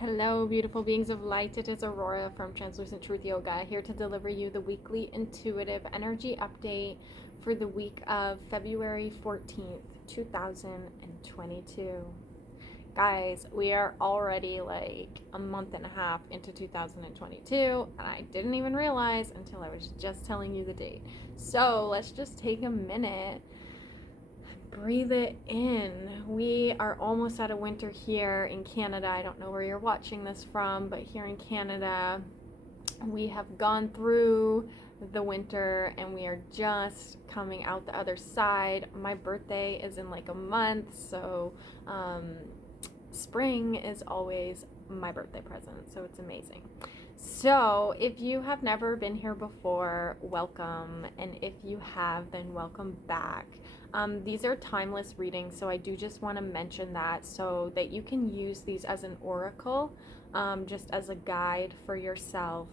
Hello, beautiful beings of light. It is Aurora from Translucent Truth Yoga, here to deliver you the weekly intuitive energy update for the week of February 14th, 2022. Guys, we are already like a month and a half into 2022, and I didn't even realize until I was just telling you the date. So let's just take a minute. Breathe it in. We are almost out of winter here in Canada. I don't know where you're watching this from, but here in Canada, we have gone through the winter and we are just coming out the other side. My birthday is in like a month, so spring is always my birthday present, so it's amazing. So if you have never been here before, welcome, and if you have, then welcome back. These are timeless readings, so I do just want to mention that so that you can use these as an oracle, just as a guide for yourself.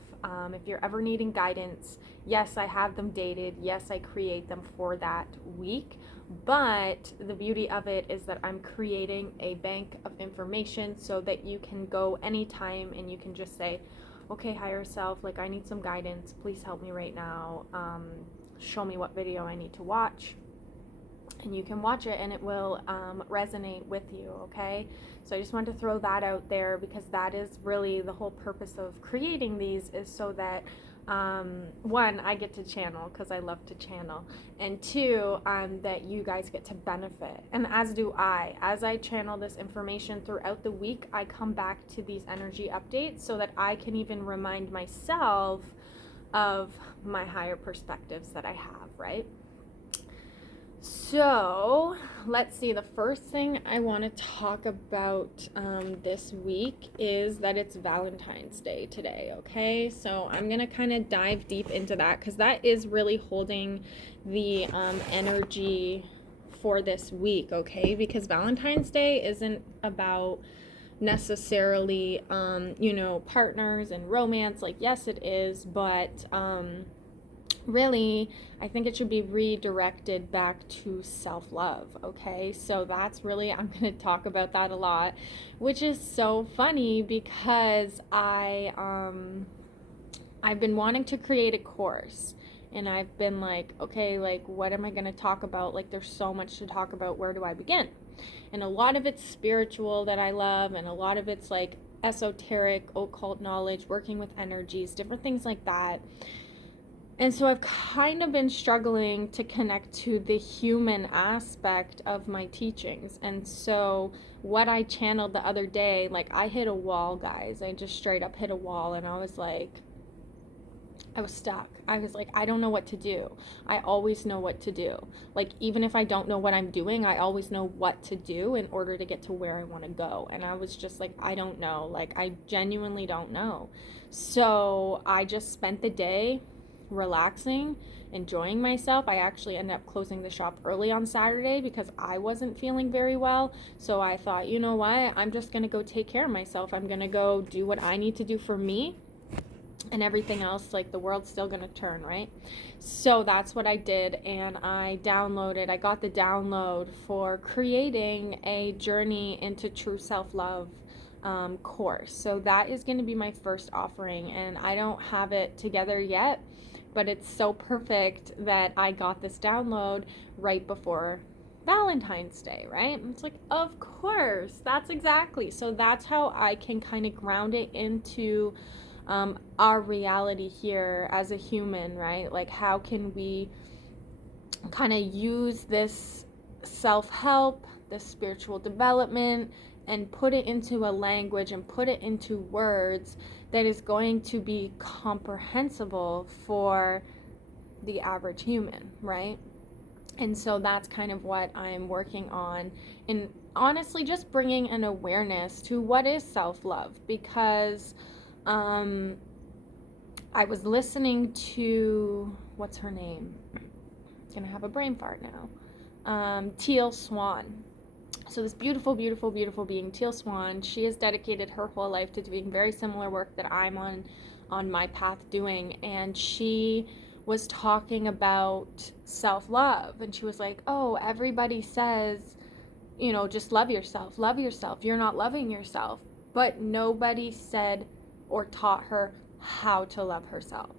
If you're ever needing guidance, yes, I have them dated. Yes, I create them for that week. But the beauty of it is that I'm creating a bank of information so that you can go anytime and you can just say, okay, higher self, like I need some guidance. Please help me right now. Show me what video I need to watch. And you can watch it and it will resonate with you, okay? So I just wanted to throw that out there because that is really the whole purpose of creating these, is so that one, I get to channel because I love to channel, and two, that you guys get to benefit, and as do I. As I channel this information throughout the week, I come back to these energy updates so that I can even remind myself of my higher perspectives that I have, right? So let's see, the first thing I want to talk about this week is that it's Valentine's Day today, okay? So I'm going to kind of dive deep into that because that is really holding the energy for this week, okay? Because Valentine's Day isn't about necessarily, partners and romance. Like, yes, it is, but really, I think it should be redirected back to self-love, okay? So that's really, I'm going to talk about that a lot, which is so funny because I've been wanting to create a course, and I've been like, okay, like what am I going to talk about? Like there's so much to talk about. Where do I begin? And a lot of it's spiritual that I love, and a lot of it's like esoteric, occult knowledge, working with energies, different things like that. And so I've kind of been struggling to connect to the human aspect of my teachings. And so what I channeled the other day, like I hit a wall, guys. I just straight up hit a wall, and I was stuck. I was like, I don't know what to do. I always know what to do. Like, even if I don't know what I'm doing, I always know what to do in order to get to where I want to go. And I was just like, I don't know. Like, I genuinely don't know. So I just spent the day relaxing, enjoying myself. I actually ended up closing the shop early on Saturday because I wasn't feeling very well. So I thought, you know what? I'm just going to go take care of myself. I'm going to go do what I need to do for me, and everything else, like the world's still going to turn, right? So that's what I did, and I got the download for creating a journey into true self-love course. So that is going to be my first offering, and I don't have it together yet, but it's so perfect that I got this download right before Valentine's Day, right? It's like, of course, that's exactly. So that's how I can kind of ground it into our reality here as a human, right? Like, how can we kind of use this self-help, this spiritual development, and put it into a language and put it into words that is going to be comprehensible for the average human, right? And so that's kind of what I'm working on, and honestly just bringing an awareness to what is self-love, because I was listening to, what's her name? It's gonna have a brain fart now. Teal Swan. So this beautiful, beautiful, beautiful being, Teal Swan, she has dedicated her whole life to doing very similar work that I'm on my path doing. And she was talking about self-love. And she was like, oh, everybody says, just love yourself. You're not loving yourself. but nobody said or taught her how to love herself.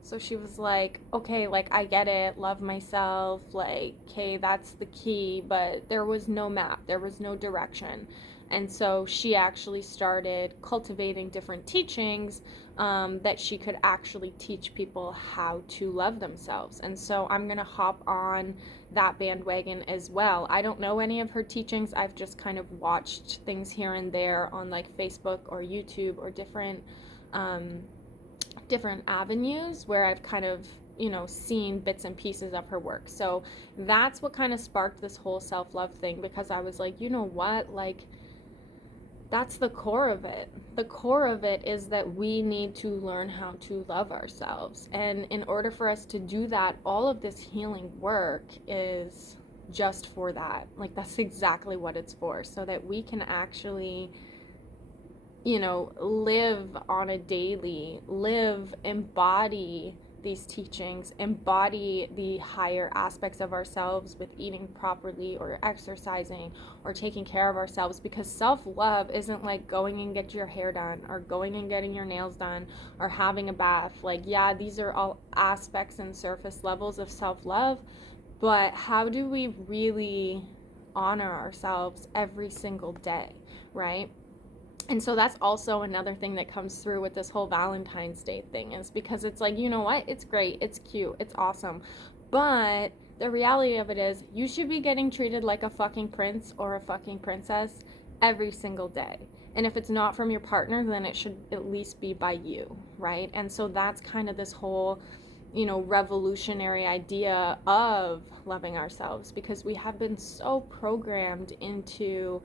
So she was like, okay, like, I get it, love myself, like, okay, that's the key, but there was no map, there was no direction. And so she actually started cultivating different teachings that she could actually teach people how to love themselves. And so I'm going to hop on that bandwagon as well. I don't know any of her teachings. I've just kind of watched things here and there on like Facebook or YouTube or um, different avenues where I've kind of, seen bits and pieces of her work. So that's what kind of sparked this whole self-love thing, because I was like, you know what, like, that's the core of it. The core of it is that we need to learn how to love ourselves. And in order for us to do that, all of this healing work is just for that. Like, that's exactly what it's for, so that we can actually, live on a daily, embody these teachings, embody the higher aspects of ourselves with eating properly or exercising or taking care of ourselves. Because self-love isn't like going and get your hair done or going and getting your nails done or having a bath. Like, yeah, these are all aspects and surface levels of self-love, but how do we really honor ourselves every single day, right? And so that's also another thing that comes through with this whole Valentine's Day thing, is because it's like, you know what? It's great. It's cute. It's awesome. But the reality of it is, you should be getting treated like a fucking prince or a fucking princess every single day. And if it's not from your partner, then it should at least be by you, right? And so that's kind of this whole, revolutionary idea of loving ourselves, because we have been so programmed into,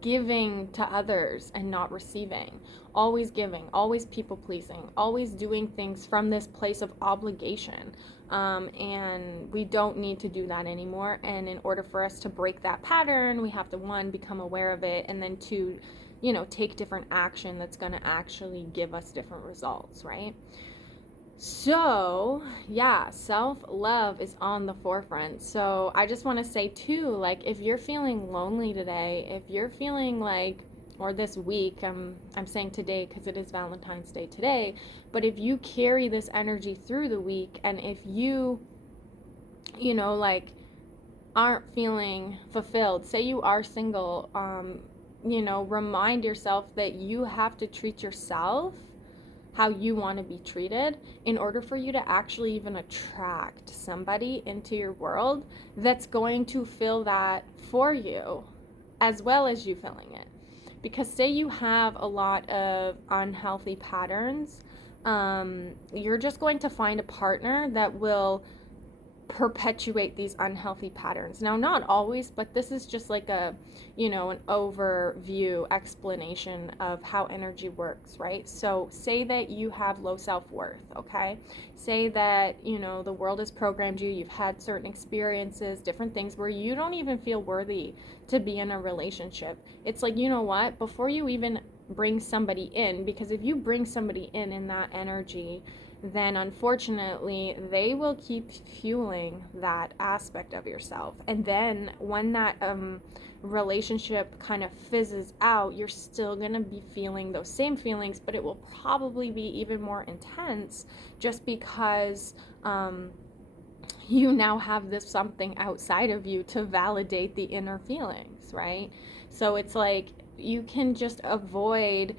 giving to others and not receiving, always giving, always people pleasing, always doing things from this place of obligation. And we don't need to do that anymore. And in order for us to break that pattern, we have to, one, become aware of it, and then two, take different action that's going to actually give us different results, right? So, yeah, self-love is on the forefront. So, I just want to say too, like, if you're feeling lonely today, if you're feeling like, or this week, I'm saying today because it is Valentine's Day today, but if you carry this energy through the week, and if you, like, aren't feeling fulfilled, say you are single, remind yourself that you have to treat yourself how you want to be treated in order for you to actually even attract somebody into your world that's going to fill that for you, as well as you filling it. Because say you have a lot of unhealthy patterns, you're just going to find a partner that will perpetuate these unhealthy patterns. Now, not always, but this is just like an overview explanation of how energy works, right? So say that you have low self-worth, okay? Say that, the world has programmed you, you've had certain experiences, different things where you don't even feel worthy to be in a relationship. It's like, you know what? Before you even bring somebody in, because if you bring somebody in that energy, then unfortunately they will keep fueling that aspect of yourself. And then when that relationship kind of fizzes out, you're still going to be feeling those same feelings, but it will probably be even more intense, just because you now have this something outside of you to validate the inner feelings, right? So it's like, you can just avoid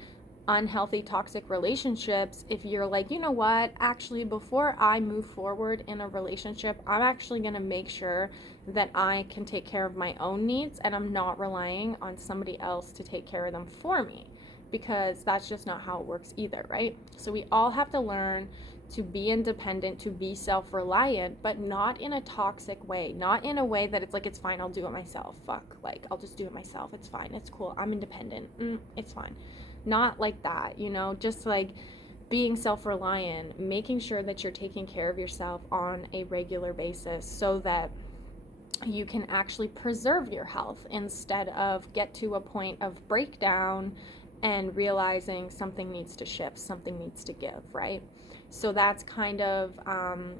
unhealthy toxic relationships if you're like, you know what, actually, before I move forward in a relationship, I'm actually going to make sure that I can take care of my own needs, and I'm not relying on somebody else to take care of them for me, because that's just not how it works either, right? So we all have to learn to be independent, to be self-reliant, but not in a toxic way, not in a way that it's like, it's fine, I'll do it myself, fuck, like, I'll just do it myself, it's fine, it's cool, I'm independent, it's fine. Not like that, just like being self-reliant, making sure that you're taking care of yourself on a regular basis, so that you can actually preserve your health instead of get to a point of breakdown and realizing something needs to shift, something needs to give, right? So that's kind of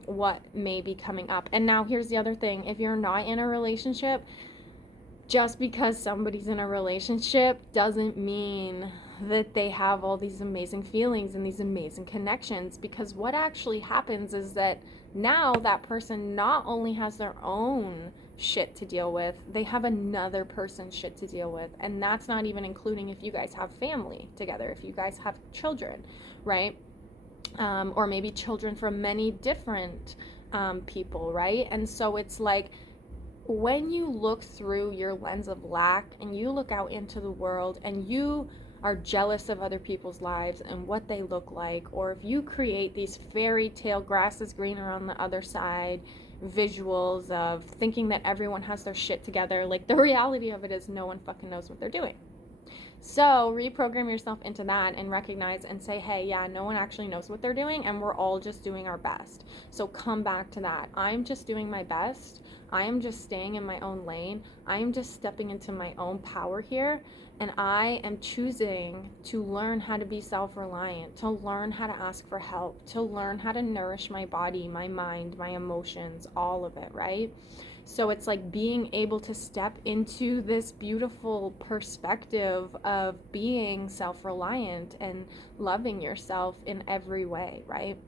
what may be coming up. And now here's the other thing. If you're not in a relationship, just because somebody's in a relationship doesn't mean that they have all these amazing feelings and these amazing connections, because what actually happens is that now that person not only has their own shit to deal with, they have another person's shit to deal with. And that's not even including if you guys have family together, if you guys have children, right? Or maybe children from many different people, right? And so it's like, when you look through your lens of lack and you look out into the world and you are jealous of other people's lives and what they look like, or if you create these fairy tale grass is greener on the other side visuals of thinking that everyone has their shit together, like the reality of it is no one fucking knows what they're doing. So reprogram yourself into that and recognize and say, hey, yeah, no one actually knows what they're doing and we're all just doing our best. So come back to that. I'm just doing my best. I am just staying in my own lane. I am just stepping into my own power here. And I am choosing to learn how to be self-reliant, to learn how to ask for help, to learn how to nourish my body, my mind, my emotions, all of it, right? So it's like being able to step into this beautiful perspective of being self-reliant and loving yourself in every way, right?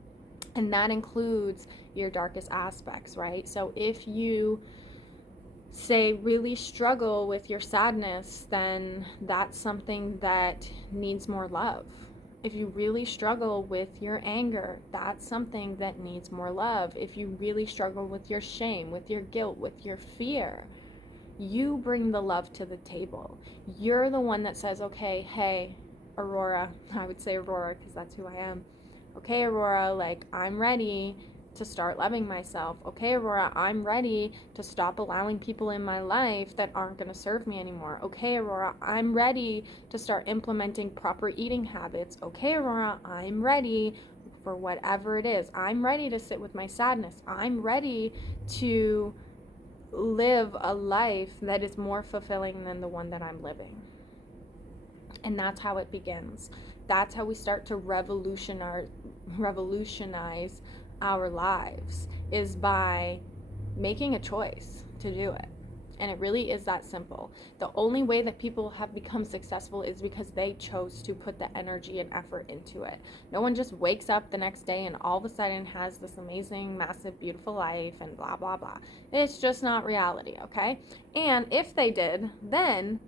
And that includes your darkest aspects, right? So if you say really struggle with your sadness, then that's something that needs more love. If you really struggle with your anger, that's something that needs more love. If you really struggle with your shame, with your guilt, with your fear, you bring the love to the table. You're the one that says, okay, hey, Aurora, I would say Aurora because that's who I am. Okay, Aurora, like, I'm ready to start loving myself. Okay, Aurora, I'm ready to stop allowing people in my life that aren't going to serve me anymore. Okay, Aurora, I'm ready to start implementing proper eating habits. Okay, Aurora, I'm ready for whatever it is. I'm ready to sit with my sadness. I'm ready to live a life that is more fulfilling than the one that I'm living. And that's how it begins. That's how we start to revolutionize our lives, is by making a choice to do it. And it really is that simple. The only way that people have become successful is because they chose to put the energy and effort into it. No one just wakes up the next day and all of a sudden has this amazing, massive, beautiful life and blah, blah, blah. It's just not reality, okay? And if they did, then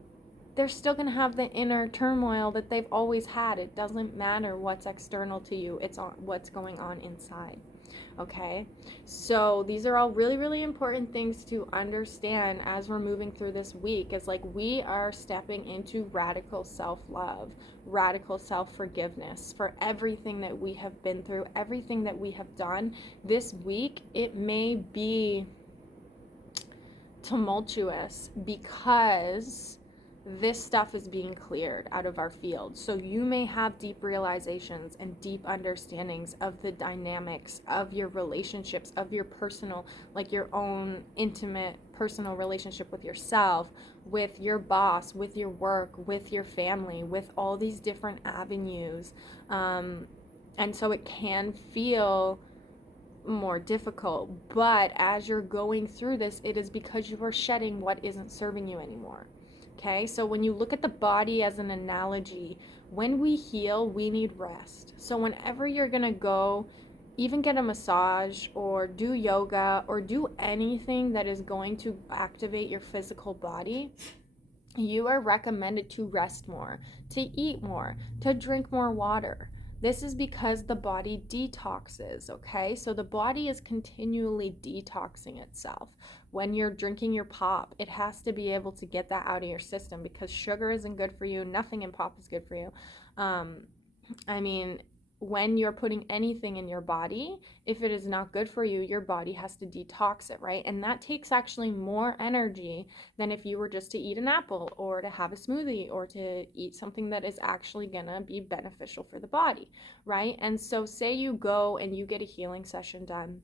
they're still going to have the inner turmoil that they've always had. It doesn't matter what's external to you, it's on what's going on inside. Okay, so these are all really, really important things to understand as we're moving through this week. Is like, we are stepping into radical self-love, radical self-forgiveness for everything that we have been through, everything that we have done this week. It may be tumultuous because this stuff is being cleared out of our field. So you may have deep realizations and deep understandings of the dynamics of your relationships, of your personal, like your own intimate personal relationship with yourself, with your boss, with your work, with your family, with all these different avenues. And so it can feel more difficult, but as you're going through this, it is because you are shedding what isn't serving you anymore. Okay, so when you look at the body as an analogy, when we heal, we need rest. So whenever you're gonna go, even get a massage or do yoga or do anything that is going to activate your physical body, you are recommended to rest more, to eat more, to drink more water. This is because the body detoxes, okay? So the body is continually detoxing itself. When you're drinking your pop, it has to be able to get that out of your system because sugar isn't good for you. Nothing in pop is good for you. I mean, when you're putting anything in your body, if it is not good for you, your body has to detox it, right? And that takes actually more energy than if you were just to eat an apple or to have a smoothie or to eat something that is actually gonna be beneficial for the body, right? And so say you go and you get a healing session done.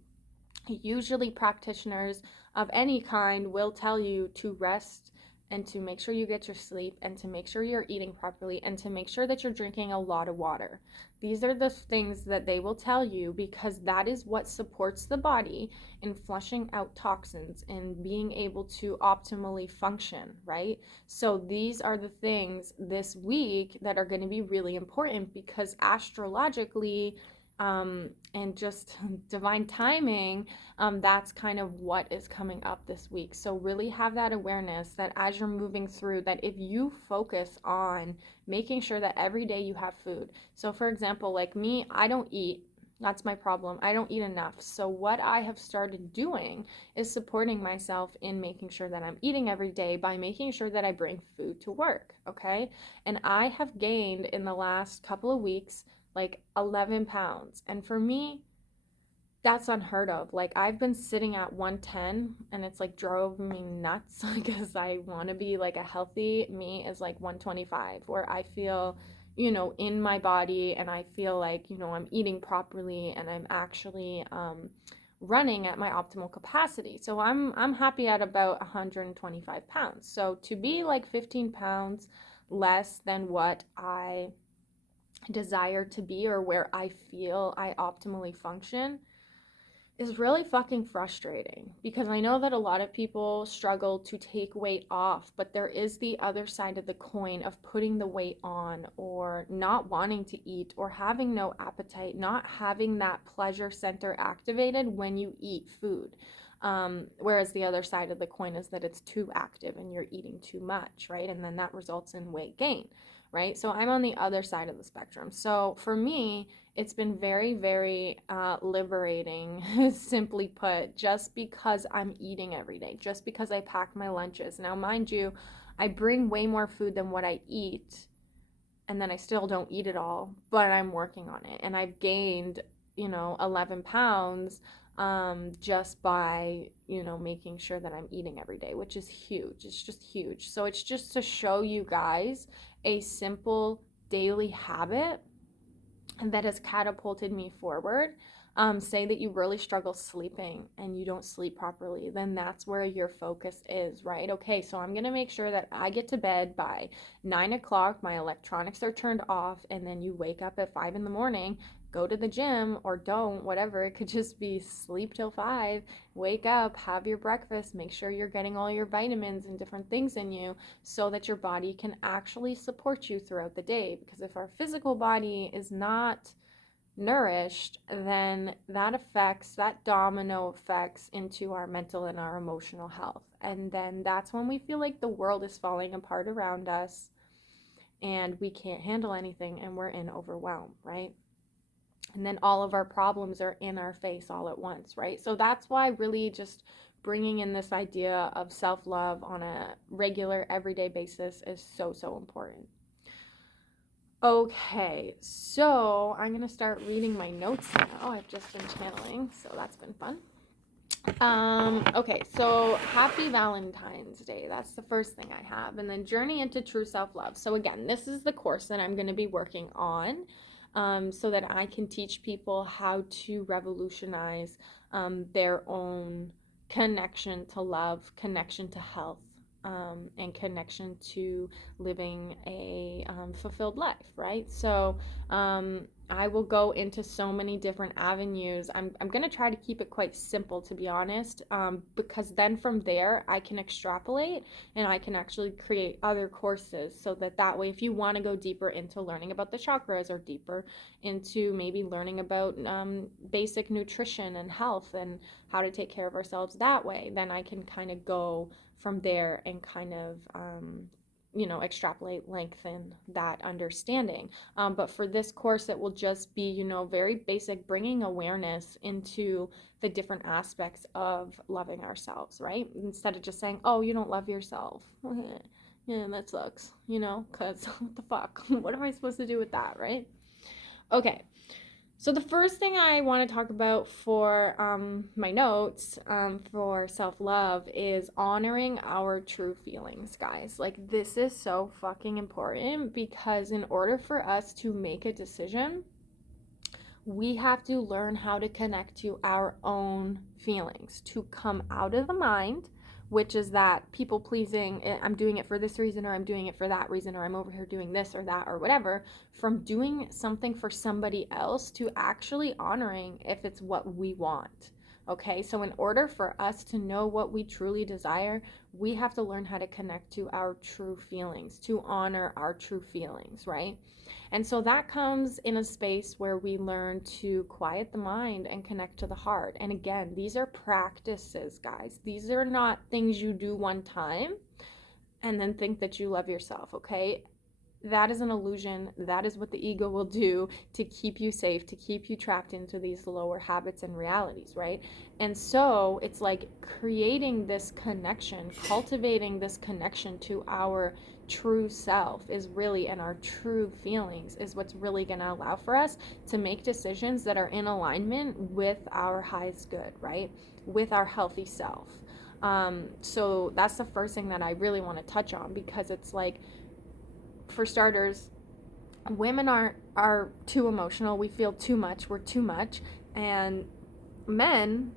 Usually practitioners of any kind will tell you to rest and to make sure you get your sleep, and to make sure you're eating properly, and to make sure that you're drinking a lot of water. These are the things that they will tell you, because that is what supports the body in flushing out toxins and being able to optimally function, right? So these are the things this week that are going to be really important, because astrologically, and just divine timing, that's kind of what is coming up this week. So really have that awareness that as you're moving through, that if you focus on making sure that every day you have food. So for example, like me, I don't eat. That's my problem. I don't eat enough. So what I have started doing is supporting myself in making sure that I'm eating every day by making sure that I bring food to work, okay? And I have gained in the last couple of weeks like 11 pounds. And for me, that's unheard of. Like I've been sitting at 110 and it's like drove me nuts because I want to be like a healthy me is like 125, where I feel, in my body, and I feel like, I'm eating properly and I'm actually running at my optimal capacity. So I'm happy at about 125 pounds. So to be like 15 pounds less than what I desire to be, or where I feel I optimally function, is really fucking frustrating, because I know that a lot of people struggle to take weight off, but there is the other side of the coin of putting the weight on, or not wanting to eat, or having no appetite, not having that pleasure center activated when you eat food. Whereas the other side of the coin is that it's too active and you're eating too much, right? And then that results in weight gain, right? So I'm on the other side of the spectrum. So for me, it's been very, very liberating, simply put, just because I'm eating every day, just because I pack my lunches. Now, mind you, I bring way more food than what I eat, and then I still don't eat it all, but I'm working on it. And I've gained, 11 pounds just by, making sure that I'm eating every day, which is huge. It's just huge. So it's just to show you guys a simple daily habit that has catapulted me forward. Say that you really struggle sleeping and you don't sleep properly, then that's where your focus is, right? Okay, so I'm gonna make sure that I get to bed by 9 o'clock, my electronics are turned off, and then you wake up at 5 in the morning, go to the gym, or don't, whatever. It could just be sleep till 5, wake up, have your breakfast, make sure you're getting all your vitamins and different things in you, so that your body can actually support you throughout the day. Because if our physical body is not nourished, then that domino effects into our mental and our emotional health. And then that's when we feel like the world is falling apart around us and we can't handle anything and we're in overwhelm, right? And then all of our problems are in our face all at once, right? So that's why really just bringing in this idea of self-love on a regular, everyday basis is so, so important. Okay, so I'm going to start reading my notes now. I've just been channeling, so that's been fun. Okay, so happy Valentine's Day. That's the first thing I have. And then journey into true self-love. So again, this is the course that I'm going to be working on, so that I can teach people how to revolutionize their own connection to love, connection to health, and connection to living a fulfilled life, right? So I will go into so many different avenues. I'm going to try to keep it quite simple, to be honest, because then from there I can extrapolate and I can actually create other courses, so that way if you want to go deeper into learning about the chakras, or deeper into maybe learning about basic nutrition and health and how to take care of ourselves that way, then I can kind of go from there and kind of extrapolate, lengthen that understanding. But for this course, it will just be, very basic, bringing awareness into the different aspects of loving ourselves, right? Instead of just saying, oh, you don't love yourself. Yeah, that sucks, because what the fuck? What am I supposed to do with that, right? Okay. So the first thing I want to talk about for my notes for self-love is honoring our true feelings, guys. Like, this is so fucking important, because in order for us to make a decision, we have to learn how to connect to our own feelings, to come out of the mind, which is that people pleasing, I'm doing it for this reason, or I'm doing it for that reason, or I'm over here doing this or that or whatever, from doing something for somebody else to actually honoring if it's what we want. Okay, so in order for us to know what we truly desire, we have to learn how to connect to our true feelings, to honor our true feelings, right? And so that comes in a space where we learn to quiet the mind and connect to the heart. And again, these are practices, guys. These are not things you do one time and then think that you love yourself, okay? That is an illusion. That is what the ego will do to keep you safe, to keep you trapped into these lower habits and realities, right? And so it's like creating this connection, cultivating this connection to our true self is really, and our true feelings is what's really going to allow for us to make decisions that are in alignment with our highest good, right? With our healthy self. So that's the first thing that I really want to touch on, because it's like, for starters, women are too emotional. We feel too much. We're too much. And men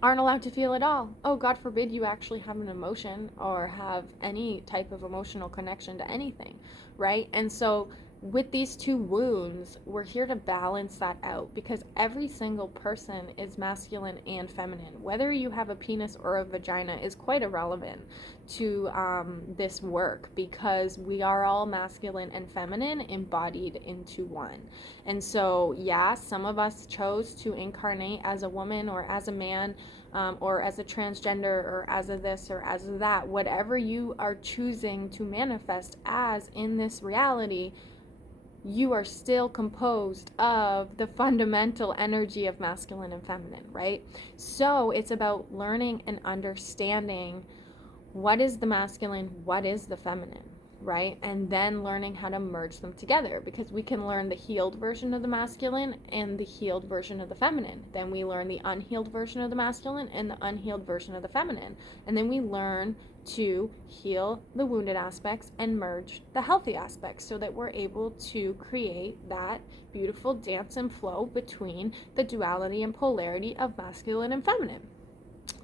aren't allowed to feel at all. Oh, God forbid you actually have an emotion or have any type of emotional connection to anything, right? And so with these two wounds, we're here to balance that out, because every single person is masculine and feminine. Whether you have a penis or a vagina is quite irrelevant to this work, because we are all masculine and feminine embodied into one. And so, yeah, some of us chose to incarnate as a woman or as a man, or as a transgender, or as a this or as a that. Whatever you are choosing to manifest as in this reality, you are still composed of the fundamental energy of masculine and feminine, right? So it's about learning and understanding what is the masculine, what is the feminine, right? And then learning how to merge them together, because we can learn the healed version of the masculine and the healed version of the feminine. Then we learn the unhealed version of the masculine and the unhealed version of the feminine. And then we learn to heal the wounded aspects and merge the healthy aspects, so that we're able to create that beautiful dance and flow between the duality and polarity of masculine and feminine,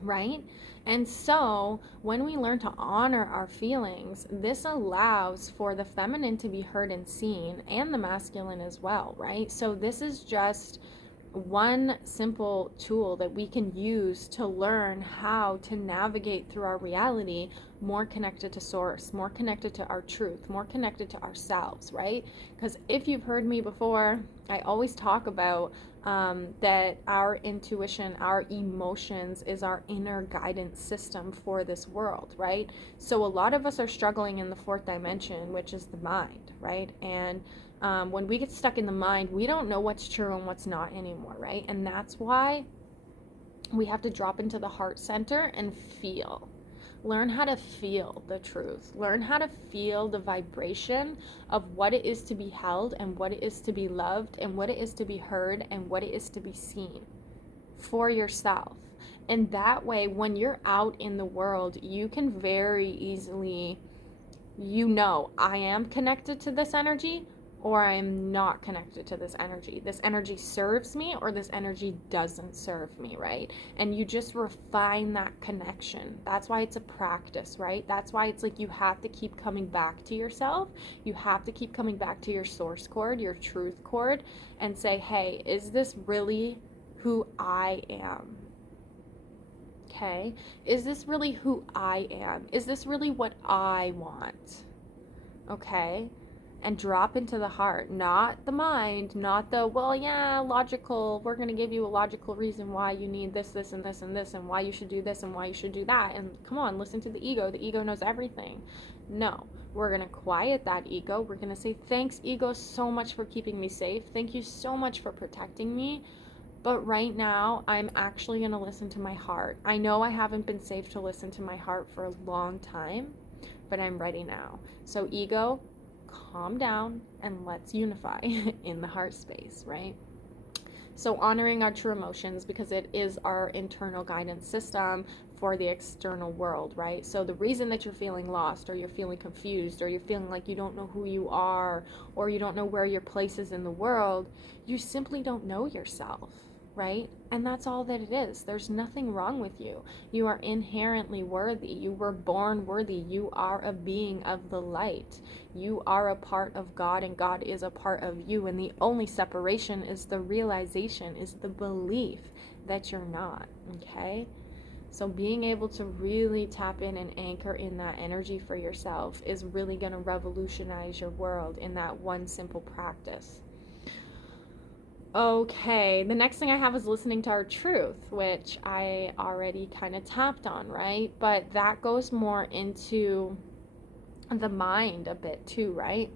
right? And so when we learn to honor our feelings, this allows for the feminine to be heard and seen, and the masculine as well, right? So this is just one simple tool that we can use to learn how to navigate through our reality more connected to source, more connected to our truth, more connected to ourselves, right? Because if you've heard me before, I always talk about that our intuition, our emotions is our inner guidance system for this world, right? So a lot of us are struggling in the fourth dimension, which is the mind, right? And when we get stuck in the mind, we don't know what's true and what's not anymore, right? And that's why we have to drop into the heart center and feel. Learn how to feel the truth. Learn how to feel the vibration of what it is to be held, and what it is to be loved, and what it is to be heard, and what it is to be seen for yourself. And that way, when you're out in the world, you can very easily, I am connected to this energy, or I am not connected to this energy. This energy serves me, or this energy doesn't serve me, right? And you just refine that connection. That's why it's a practice, right? That's why it's like you have to keep coming back to yourself. You have to keep coming back to your source cord, your truth cord, and say, hey, is this really who I am? Okay? Is this really who I am? Is this really what I want? Okay? And drop into the heart, not the mind, not the, well, yeah, logical, we're going to give you a logical reason why you need this, this, and this, and this, and why you should do this, and why you should do that. And come on, listen to the ego. The ego knows everything. No, we're going to quiet that ego. We're going to say, thanks, ego, so much for keeping me safe. Thank you so much for protecting me. But right now, I'm actually going to listen to my heart. I know I haven't been safe to listen to my heart for a long time, but I'm ready now. So ego, calm down, and let's unify in the heart space, right? So honoring our true emotions, because it is our internal guidance system for the external world, right? So the reason that you're feeling lost, or you're feeling confused, or you're feeling like you don't know who you are, or you don't know where your place is in the world, you simply don't know yourself. right? And that's all that it is. There's nothing wrong with you. You are inherently worthy. You were born worthy. You are a being of the light. You are a part of God, and God is a part of you. And the only separation is the realization, is the belief that you're not, okay? So being able to really tap in and anchor in that energy for yourself is really going to revolutionize your world in that one simple practice. Okay, the next thing I have is listening to our truth, which I already kind of tapped on, right? But that goes more into the mind a bit too, right?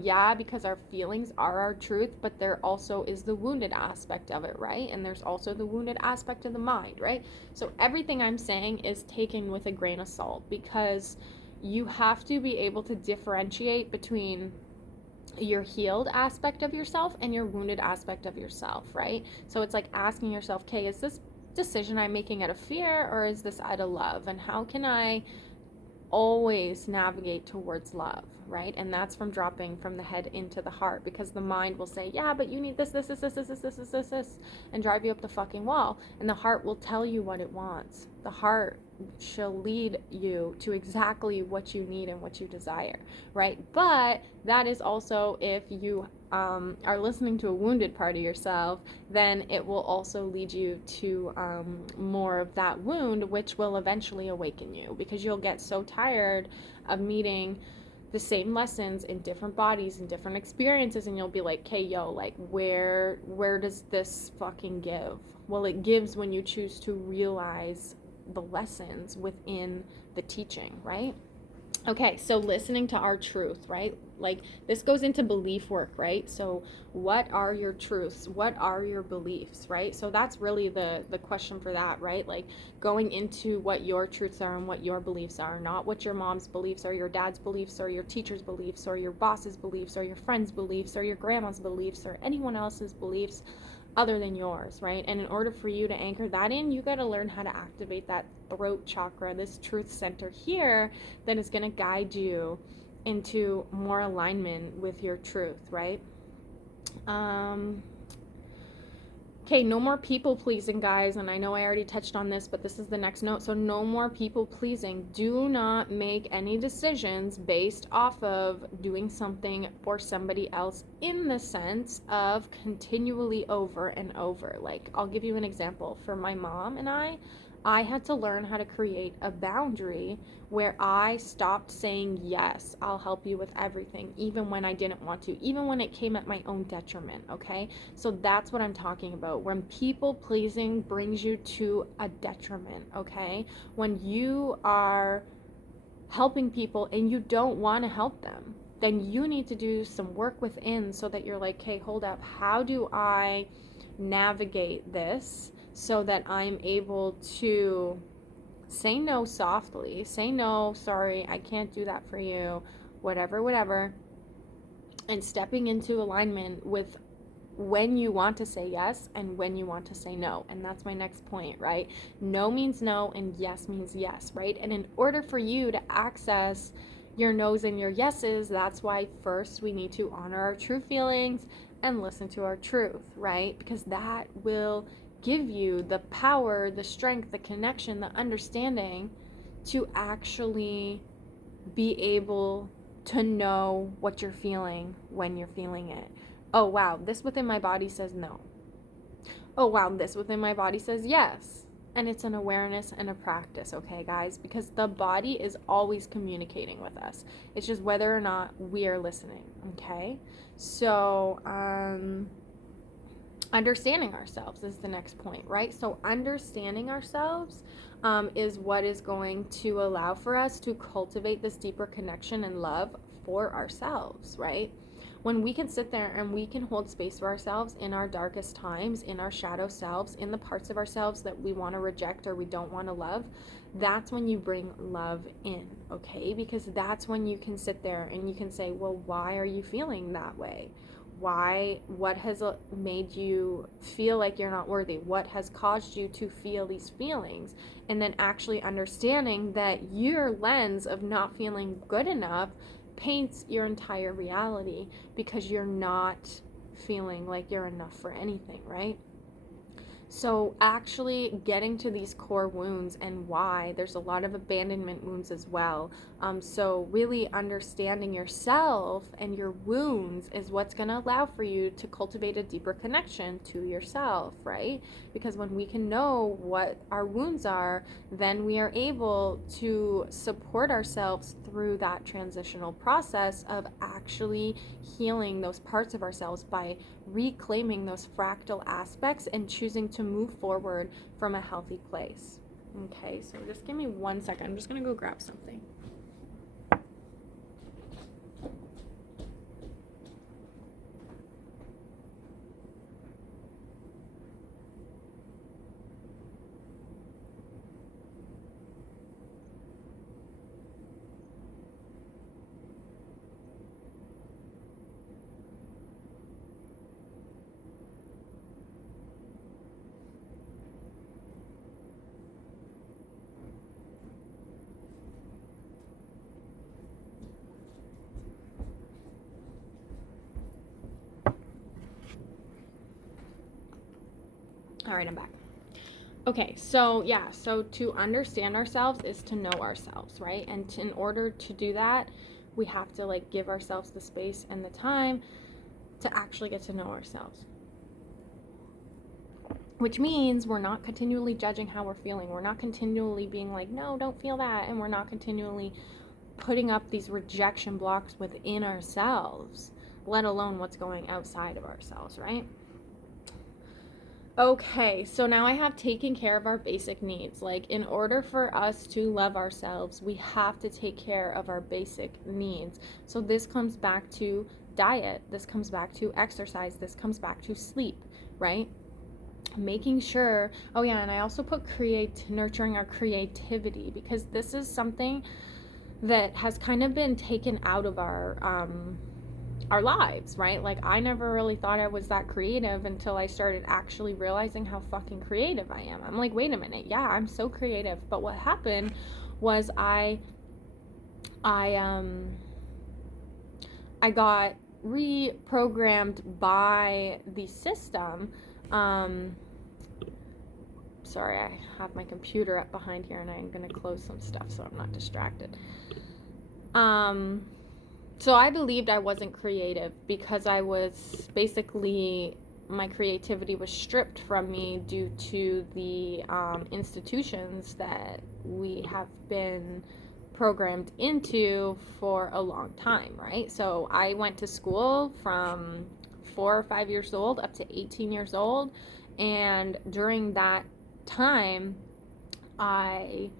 Yeah, because our feelings are our truth, but there also is the wounded aspect of it, right? And there's also the wounded aspect of the mind, right? So everything I'm saying is taken with a grain of salt, because you have to be able to differentiate between your healed aspect of yourself and your wounded aspect of yourself, right? So it's like asking yourself, okay, is this decision I'm making out of fear, or is this out of love? And how can I always navigate towards love, right? And that's from dropping from the head into the heart, because the mind will say, yeah, but you need this, and drive you up the fucking wall. And the heart will tell you what it wants. The heart shall lead you to exactly what you need and what you desire, right? But that is also, if you are listening to a wounded part of yourself, then it will also lead you to more of that wound, which will eventually awaken you, because you'll get so tired of meeting the same lessons in different bodies and different experiences, and you'll be like, okay, yo, like where does this fucking give? Well, it gives when you choose to realize the lessons within the teaching, right? Okay, so listening to our truth, right? Like this goes into belief work, right? So what are your truths? What are your beliefs, right? So that's really the question for that, right? Like going into what your truths are and what your beliefs are, not what your mom's beliefs or your dad's beliefs or your teacher's beliefs or your boss's beliefs or your friend's beliefs or your grandma's beliefs or anyone else's beliefs other than yours, right? And in order for you to anchor that in, you got to learn how to activate that throat chakra, this truth center here, that is going to guide you into more alignment with your truth, right? Okay, no more people pleasing, guys. And I know I already touched on this, but this is the next note. So no more people pleasing. Do not make any decisions based off of doing something for somebody else, in the sense of continually over and over. Like, I'll give you an example. For my mom and I had to learn how to create a boundary where I stopped saying, yes, I'll help you with everything, even when I didn't want to, even when it came at my own detriment, okay? So that's what I'm talking about. When people pleasing brings you to a detriment, okay? When you are helping people and you don't want to help them, then you need to do some work within, so that you're like, hey, hold up, how do I navigate this so that I'm able to say no softly, say no, sorry, I can't do that for you, whatever, and stepping into alignment with when you want to say yes and when you want to say no. And that's my next point, right? No means no and yes means yes, right? And in order for you to access your no's and your yeses, that's why first we need to honor our true feelings and listen to our truth, right? Because that will give you the power, the strength, the connection, the understanding to actually be able to know what you're feeling when you're feeling it. Oh, wow, this within my body says no. Oh, wow, this within my body says yes. And it's an awareness and a practice, okay, guys? Because the body is always communicating with us. It's just whether or not we are listening, okay? So, understanding ourselves is the next point, right? So understanding ourselves is what is going to allow for us to cultivate this deeper connection and love for ourselves, right? When we can sit there and we can hold space for ourselves in our darkest times, in our shadow selves, in the parts of ourselves that we want to reject or we don't want to love, that's when you bring love in, okay? Because that's when you can sit there and you can say, well, why are you feeling that way? What has made you feel like you're not worthy? What has caused you to feel these feelings? And then actually understanding that your lens of not feeling good enough paints your entire reality, because you're not feeling like you're enough for anything, right? So actually getting to these core wounds and why, there's a lot of abandonment wounds as well. So really understanding yourself and your wounds is what's going to allow for you to cultivate a deeper connection to yourself, right? Because when we can know what our wounds are, then we are able to support ourselves through that transitional process of actually healing those parts of ourselves by reclaiming those fractal aspects and choosing to move forward from a healthy place. Okay, so just give me 1 second. I'm just going to go grab something. All right, I'm back. Okay, so yeah, so to understand ourselves is to know ourselves, right? And in order to do that, we have to like give ourselves the space and the time to actually get to know ourselves. Which means we're not continually judging how we're feeling. We're not continually being like, no, don't feel that. And we're not continually putting up these rejection blocks within ourselves, let alone what's going outside of ourselves, right? Okay, so now I have taken care of our basic needs. Like, in order for us to love ourselves, we have to take care of our basic needs. So this comes back to diet, this comes back to exercise, this comes back to sleep, right? Making sure, oh yeah, and I also put nurturing our creativity, because this is something that has kind of been taken out of our lives, right? Like, I never really thought I was that creative until I started actually realizing how fucking creative I am. I'm like, wait a minute, yeah, I'm so creative. But what happened was I got reprogrammed by the system. Sorry, I have my computer up behind here and I'm gonna close some stuff so I'm not distracted. So I believed I wasn't creative because I was basically, my creativity was stripped from me due to the institutions that we have been programmed into for a long time, right? So I went to school from 4 or 5 years old up to 18 years old, and during that time I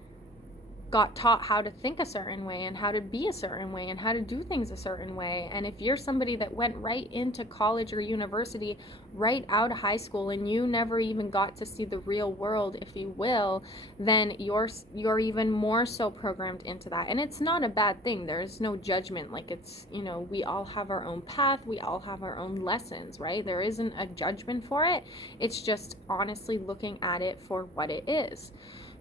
got taught how to think a certain way and how to be a certain way and how to do things a certain way. And if you're somebody that went right into college or university right out of high school and you never even got to see the real world, if you will, then you're even more so programmed into that. And it's not a bad thing. There's no judgment. Like, it's, you know, we all have our own path, we all have our own lessons, right? There isn't a judgment for it. It's just honestly looking at it for what it is,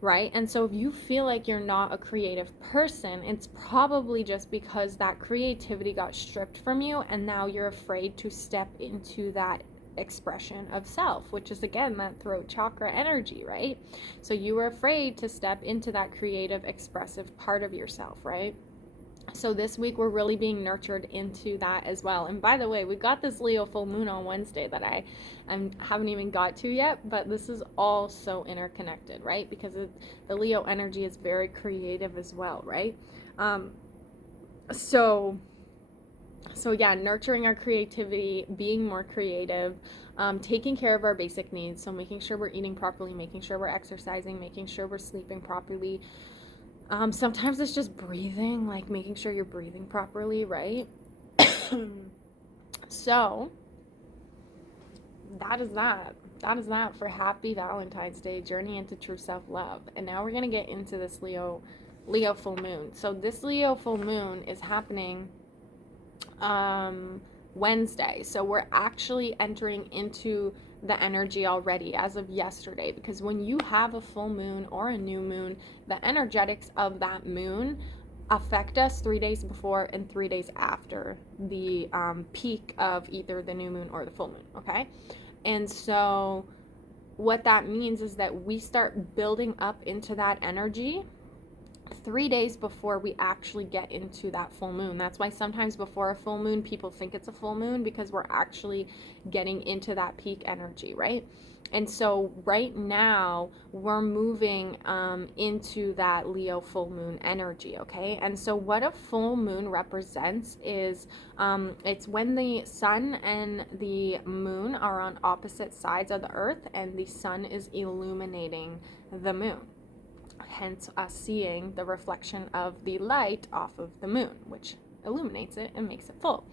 right? And so if you feel like you're not a creative person, it's probably just because that creativity got stripped from you and now you're afraid to step into that expression of self, which is again that throat chakra energy, right? So you were afraid to step into that creative, expressive part of yourself, right? So this week we're really being nurtured into that as well. And by the way, we got this Leo full moon on Wednesday that I haven't even got to yet, but this is all so interconnected, right? Because the Leo energy is very creative as well, right? So yeah, nurturing our creativity, being more creative, taking care of our basic needs. So making sure we're eating properly, making sure we're exercising, making sure we're sleeping properly. Sometimes it's just breathing, like making sure you're breathing properly, right? So that is that for Happy Valentine's Day, Journey into True Self-Love. And now we're going to get into this Leo full moon. So this Leo full moon is happening Wednesday. So we're actually entering into the energy already as of yesterday, because when you have a full moon or a new moon, the energetics of that moon affect us 3 days before and 3 days after the peak of either the new moon or the full moon, okay? And so what that means is that we start building up into that energy 3 days before we actually get into that full moon. That's why sometimes before a full moon, people think it's a full moon, because we're actually getting into that peak energy, right? And so right now we're moving into that Leo full moon energy, okay? And so what a full moon represents is it's when the sun and the moon are on opposite sides of the earth, and the sun is illuminating the moon, hence us seeing the reflection of the light off of the moon, which illuminates it and makes it full,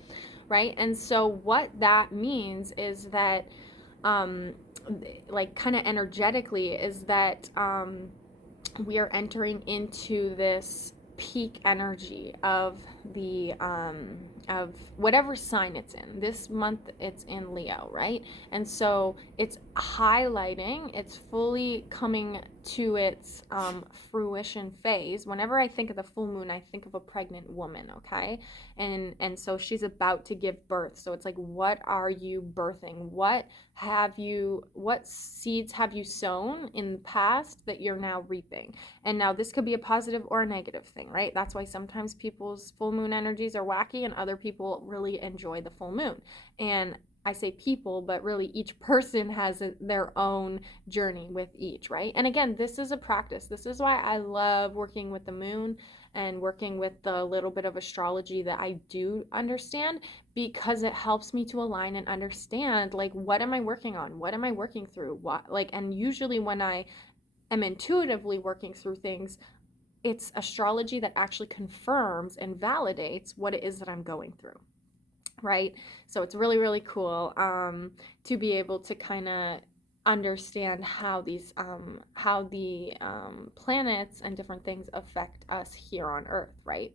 right? And so what that means is that like kind of energetically is that we are entering into this peak energy of the of whatever sign it's in. This month it's in Leo, right? And so it's highlighting, it's fully coming to its fruition phase. Whenever I think of the full moon, I think of a pregnant woman, okay? And so she's about to give birth. So it's like, what are you birthing? What seeds have you sown in the past that you're now reaping? And now this could be a positive or a negative thing, right? That's why sometimes people's full moon energies are wacky and other people really enjoy the full moon. And I say people, but really each person has their own journey with each, right? And again, this is a practice. This is why I love working with the moon and working with the little bit of astrology that I do understand, because it helps me to align and understand, like, what am I working on? What am I working through? What, like, and usually when I am intuitively working through things, it's astrology that actually confirms and validates what it is that I'm going through, right? So it's really, really cool to be able to kind of understand how these how the planets and different things affect us here on Earth, right?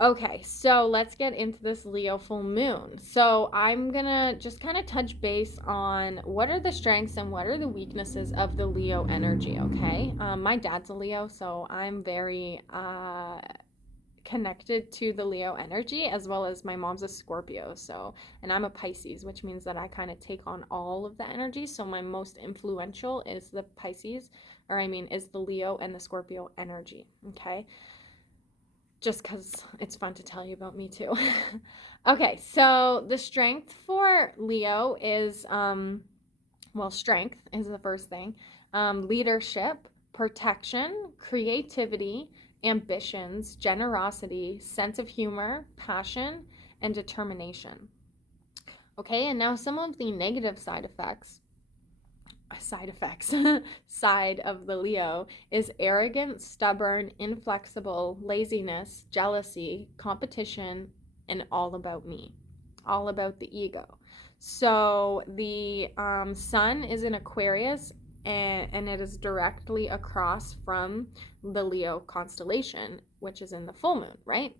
Okay, so let's get into this Leo full moon. So I'm gonna just kind of touch base on what are the strengths and what are the weaknesses of the Leo energy, okay? My dad's a Leo, so I'm very connected to the Leo energy, as well as my mom's a Scorpio, so, and I'm a Pisces, which means that I kind of take on all of the energy. So my most influential is the Pisces, or I mean is the Leo and the Scorpio energy, okay? Just because it's fun to tell you about me too. Okay, so the strength for Leo is, well, strength is the first thing, leadership, protection, creativity, ambitions, generosity, sense of humor, passion, and determination. Okay, and now some of the negative side effects side of the Leo is arrogant, stubborn, inflexible, laziness, jealousy, competition, and all about me, all about the ego. So the sun is in Aquarius, and it is directly across from the Leo constellation, which is in the full moon, right?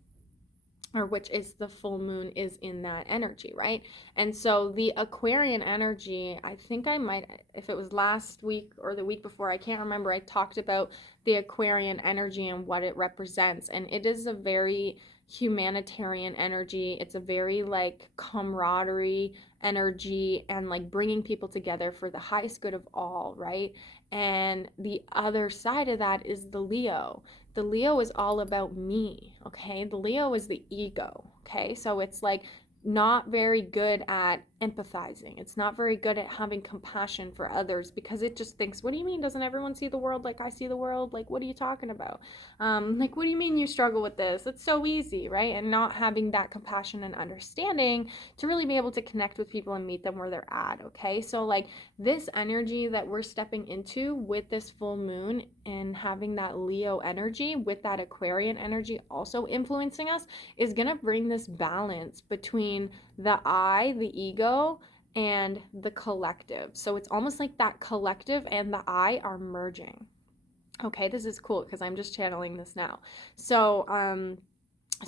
Or which is the full moon is in that energy, right? And so the Aquarian energy, I think I might, if it was last week or the week before, I can't remember, I talked about the Aquarian energy and what it represents. And it is a very humanitarian energy. It's a very like camaraderie energy and like bringing people together for the highest good of all, right? And the other side of that is the Leo. The Leo is all about me, okay? The Leo is the ego, okay? So it's like not very good at empathizing. It's not very good at having compassion for others, because it just thinks, what do you mean? Doesn't everyone see the world like I see the world? Like, what are you talking about? Like, what do you mean you struggle with this? It's so easy, right? And not having that compassion and understanding to really be able to connect with people and meet them where they're at, okay? So like this energy that we're stepping into with this full moon and having that Leo energy with that Aquarian energy also influencing us is going to bring this balance between the I, the ego, and the collective. So it's almost like that collective and the I are merging. Okay, this is cool because I'm just channeling this now. So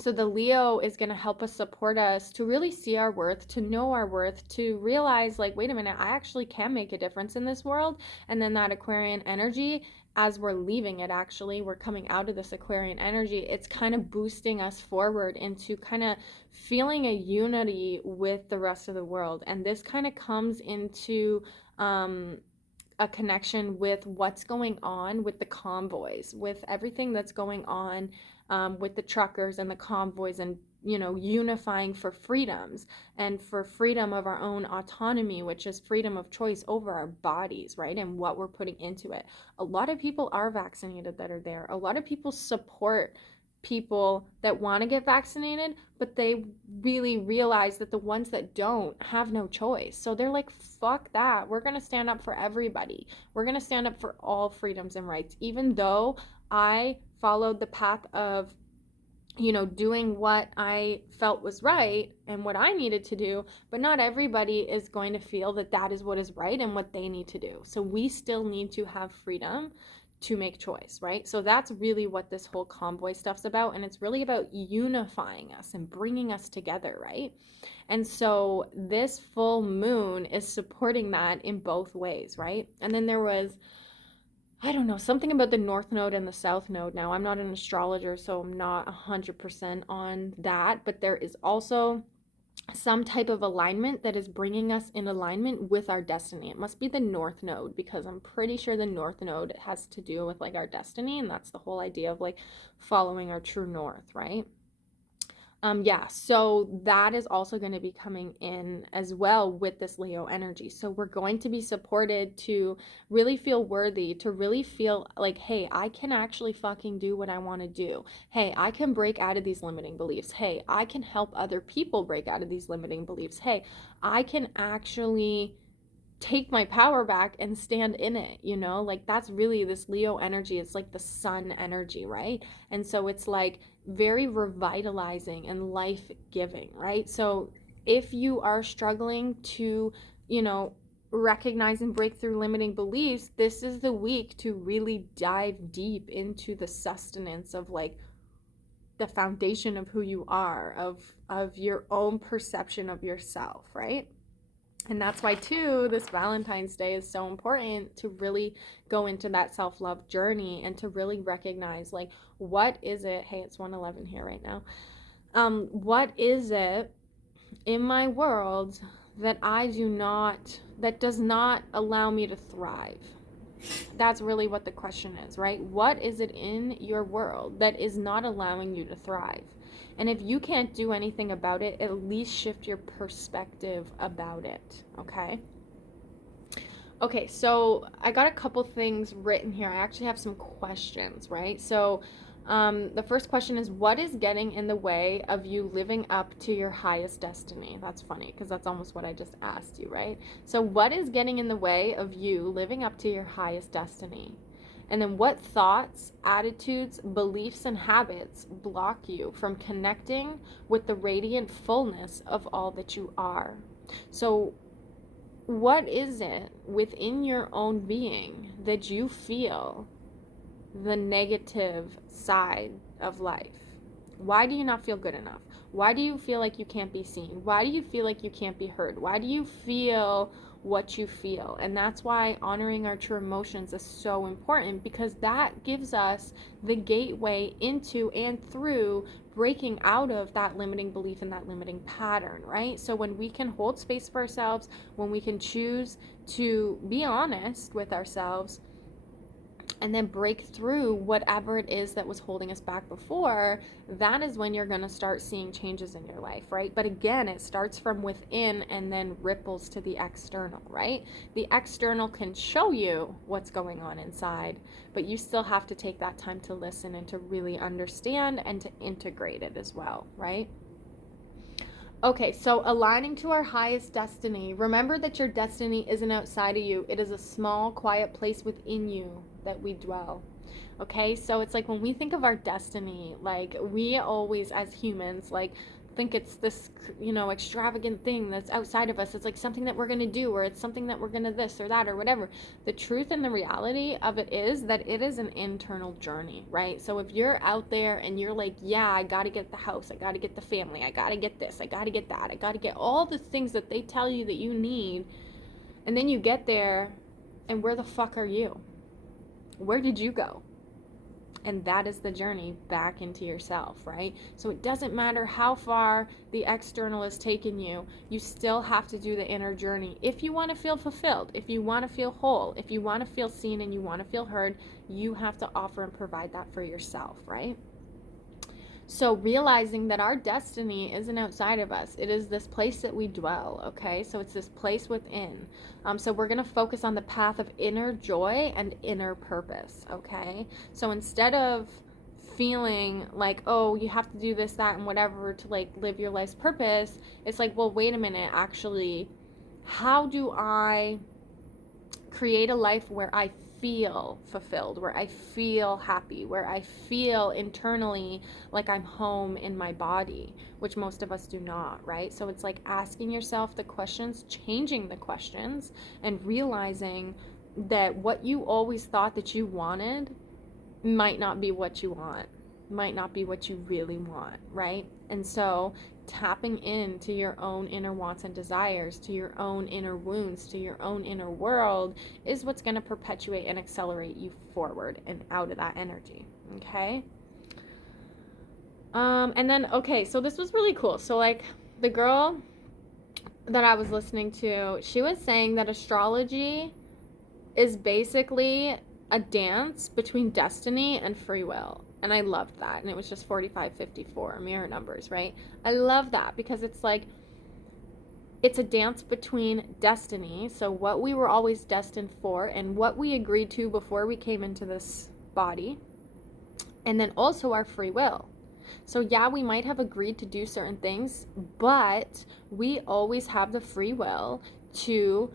the Leo is going to help us, support us to really see our worth, to know our worth, to realize like, wait a minute, I actually can make a difference in this world. And then that Aquarian energy, as we're leaving it, actually, we're coming out of this Aquarian energy, it's kind of boosting us forward into kind of feeling a unity with the rest of the world. And this kind of comes into a connection with what's going on with the convoys, with everything that's going on with the truckers and the convoys, and unifying for freedoms and for freedom of our own autonomy, which is freedom of choice over our bodies, right? And what we're putting into it. A lot of people are vaccinated that are there. A lot of people support people that want to get vaccinated, but they really realize that the ones that don't have no choice. So they're like, fuck that. We're going to stand up for everybody. We're going to stand up for all freedoms and rights, even though I followed the path of doing what I felt was right and what I needed to do, but not everybody is going to feel that that is what is right and what they need to do. So we still need to have freedom to make choice, right? So that's really what this whole convoy stuff's about, and it's really about unifying us and bringing us together, right? And so this full moon is supporting that in both ways, right? And then there was, I don't know, something about the North Node and the South Node. Now, I'm not an astrologer, so I'm not 100% on that, but there is also some type of alignment that is bringing us in alignment with our destiny. It must be the North Node, because I'm pretty sure the North Node has to do with like our destiny, and that's the whole idea of like following our true north, right? Yeah, so that is also going to be coming in as well with this Leo energy. So we're going to be supported to really feel worthy, to really feel like, hey, I can actually fucking do what I want to do. Hey, I can break out of these limiting beliefs. Hey, I can help other people break out of these limiting beliefs. Hey, I can actually take my power back and stand in it, like that's really this Leo energy. It's like the sun energy, right? And so it's like very revitalizing and life-giving, right? So if you are struggling to recognize and break through limiting beliefs, this is the week to really dive deep into the sustenance of like the foundation of who you are, of your own perception of yourself, right? And that's why, too, this Valentine's Day is so important, to really go into that self-love journey and to really recognize, like, what is it? Hey, it's 1:11 here right now. What is it in my world that that does not allow me to thrive? That's really what the question is, right? What is it in your world that is not allowing you to thrive? And if you can't do anything about it, at least shift your perspective about it, okay? Okay, so I got a couple things written here. I actually have some questions, right? So the first question is, what is getting in the way of you living up to your highest destiny? That's funny because that's almost what I just asked you, right? So what is getting in the way of you living up to your highest destiny? And then what thoughts, attitudes, beliefs, and habits block you from connecting with the radiant fullness of all that you are? So what is it within your own being that you feel the negative side of life? Why do you not feel good enough? Why do you feel like you can't be seen? Why do you feel like you can't be heard? Why do you feel what you feel? And that's why honoring our true emotions is so important, because that gives us the gateway into and through breaking out of that limiting belief and that limiting pattern, right? So when we can hold space for ourselves, when we can choose to be honest with ourselves, and then break through whatever it is that was holding us back before, that is when you're going to start seeing changes in your life, right? But again, it starts from within and then ripples to the external, right? The external can show you what's going on inside, but you still have to take that time to listen and to really understand and to integrate it as well, right? Okay, so aligning to our highest destiny. Remember that your destiny isn't outside of you. It is a small, quiet place within you that we dwell. Okay, so it's like when we think of our destiny, like we always, as humans, like think it's this, extravagant thing that's outside of us. It's like something that we're going to do, or it's something that we're going to this or that or whatever. The truth and the reality of it is that it is an internal journey, right? So if you're out there and you're like, yeah, I got to get the house, I got to get the family, I got to get this, I got to get that, I got to get all the things that they tell you that you need, and then you get there, and where the fuck are you? Where did you go? And that is the journey back into yourself, right? So it doesn't matter how far the external has taken you, you still have to do the inner journey. If you want to feel fulfilled, if you want to feel whole, if you want to feel seen and you want to feel heard, you have to offer and provide that for yourself, right? So realizing that our destiny isn't outside of us. It is this place that we dwell, okay? So it's this place within. So we're going to focus on the path of inner joy and inner purpose, okay? So instead of feeling like, oh, you have to do this, that, and whatever to like live your life's purpose, it's like, well, wait a minute, actually, how do I create a life where I feel fulfilled, where I feel happy, where I feel internally like I'm home in my body, which most of us do not, right? So it's like asking yourself the questions, changing the questions, and realizing that what you always thought that you wanted might not be what you want, might not be what you really want, right? And so tapping into your own inner wants and desires, to your own inner wounds, to your own inner world is what's going to perpetuate and accelerate you forward and out of that energy, okay? And then, okay, so this was really cool. So like the girl that I was listening to, she was saying that astrology is basically a dance between destiny and free will. And I loved that. And it was just 45-54 mirror numbers, right? I love that because it's like, it's a dance between destiny, so what we were always destined for and what we agreed to before we came into this body, and then also our free will. So yeah, we might have agreed to do certain things, but we always have the free will to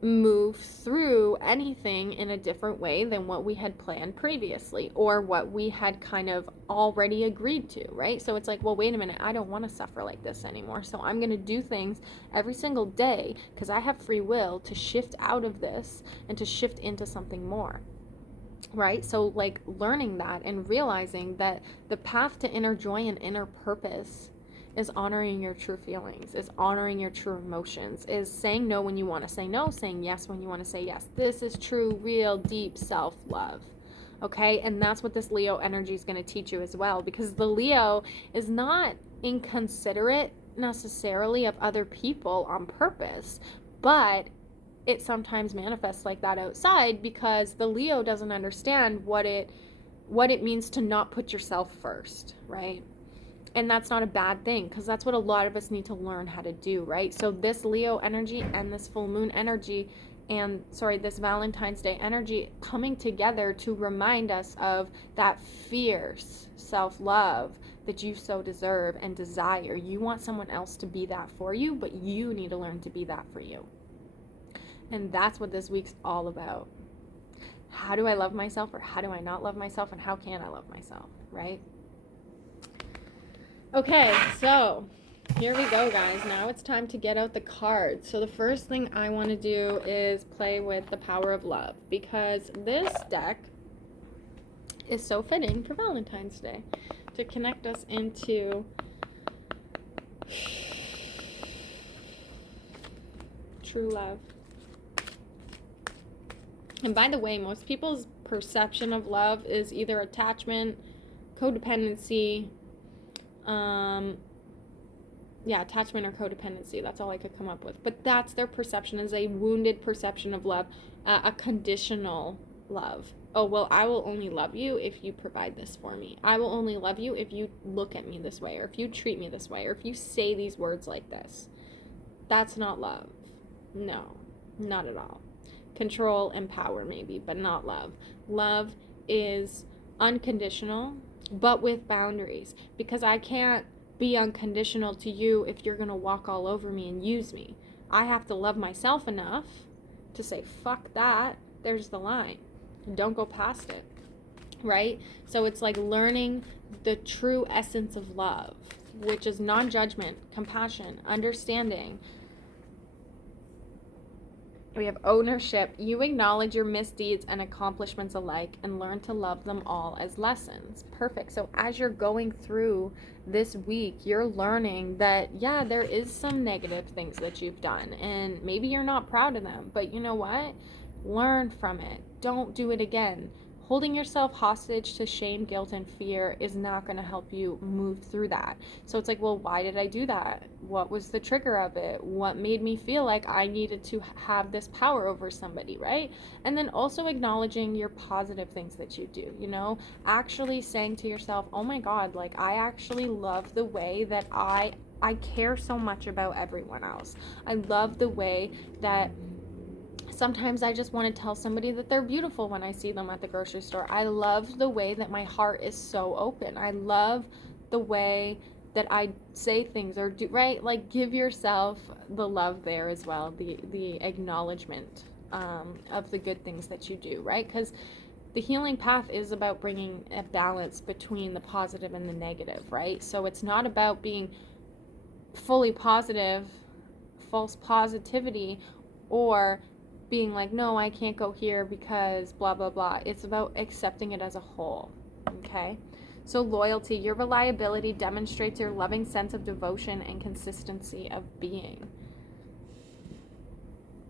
move through anything in a different way than what we had planned previously or what we had kind of already agreed to, right? So it's like, well, wait a minute, I don't want to suffer like this anymore. So I'm going to do things every single day because I have free will to shift out of this and to shift into something more. Right? So like learning that and realizing that the path to inner joy and inner purpose is honoring your true feelings, is honoring your true emotions, is saying no when you want to say no, saying yes when you want to say yes. This is true, real, deep self-love. Okay? And that's what this Leo energy is going to teach you as well, because the Leo is not inconsiderate necessarily of other people on purpose, but it sometimes manifests like that outside because the Leo doesn't understand what it means to not put yourself first, right? And that's not a bad thing because that's what a lot of us need to learn how to do, right? So this Leo energy and this full moon energy and this Valentine's Day energy coming together to remind us of that fierce self-love that you so deserve and desire. You want someone else to be that for you, but you need to learn to be that for you. And that's what this week's all about. How do I love myself, or how do I not love myself, and how can I love myself, right? Okay, so here we go, guys. Now it's time to get out the cards. So the first thing I want to do is play with the power of love, because this deck is so fitting for Valentine's Day to connect us into true love. And by the way, most people's perception of love is either attachment, codependency, attachment or codependency. That's all I could come up with. But that's their perception, is a wounded perception of love, a conditional love. Oh, well, I will only love you if you provide this for me. I will only love you if you look at me this way, or if you treat me this way, or if you say these words like this. That's not love. No, not at all. Control and power maybe, but not love. Love is unconditional, but with boundaries, because I can't be unconditional to you if you're going to walk all over me and use me. I have to love myself enough to say, fuck that, there's the line. Don't go past it, right? So it's like learning the true essence of love, which is non-judgment, compassion, understanding. We have ownership. You acknowledge your misdeeds and accomplishments alike and learn to love them all as lessons. Perfect. So as you're going through this week, you're learning that, yeah, there is some negative things that you've done and maybe you're not proud of them, but you know what? Learn from it. Don't do it again. holding yourself hostage to shame, guilt, and fear is not going to help you move through that. So it's like, well, why did I do that? What was the trigger of it? What made me feel like I needed to have this power over somebody, right? And then also acknowledging your positive things that you do, you know, actually saying to yourself, oh my God, like I actually love the way that I care so much about everyone else. I love the way that sometimes I just want to tell somebody that they're beautiful when I see them at the grocery store. I love the way that my heart is so open. I love the way that I say things or do, right? Like, give yourself the love there as well, the acknowledgement of the good things that you do, right? Because the healing path is about bringing a balance between the positive and the negative, right? So it's not about being fully positive, false positivity, or being like, no, I can't go here because blah, blah, blah. It's about accepting it as a whole, okay? So loyalty, your reliability demonstrates your loving sense of devotion and consistency of being.